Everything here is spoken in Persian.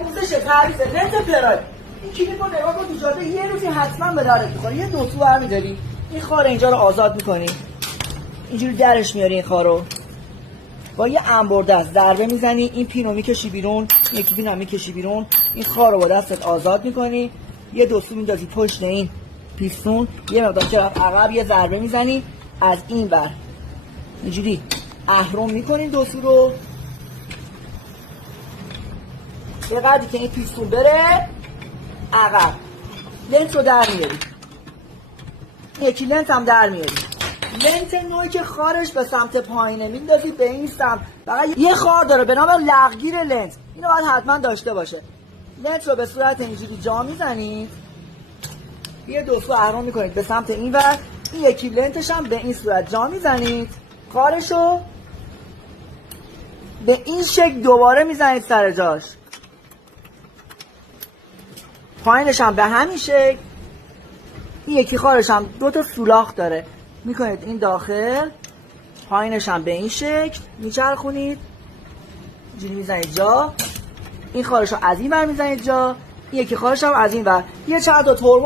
آموزش تعریف لنز پراید. این کلیپ رو نگاه کن تو جاده یه روزی حتما به درت می‌خوره. یه دو سو برمی‌داری این خار اینجا رو آزاد می‌کنی، اینجوری درش میاری این خارو با یه انبردست ضربه میزنی، این پینو میکشی بیرون، یکی پینو میکشی بیرون، این خار رو با دستت آزاد میکنی، یه دو سو میندازی پشت این پیستون، یه مقدار طرف عقب یه ضربه میزنی از این ور اینجوری اهرم میکنی دو سو رو یه قدری که این پیستون بره عقب، لنت رو در میاری، یکی لنت هم در میاری. لنت نوعی که خارش به سمت پایینه میندازی به این سمت، فقط یه خار داره به نام لغگیر لنت، اینو باید حتما داشته باشه. لنت رو به صورت اینجوری جا میزنید، یه دو سو اهرم میکنید به سمت این ور، این یکی لنتش هم به این صورت جا میزنید، خارشو به این شکل دوباره میزنید سر جاش، پایینش هم به همین شکل، این یکی خارش هم دو تا سولاخ داره، میکنید این داخل، پایینش هم به این شکل میچرخونید، اینجوری میزنید جا، این خارش رو از این ور میزنید جا، این یکی خارش هم از این ور، یه چند تا ترمز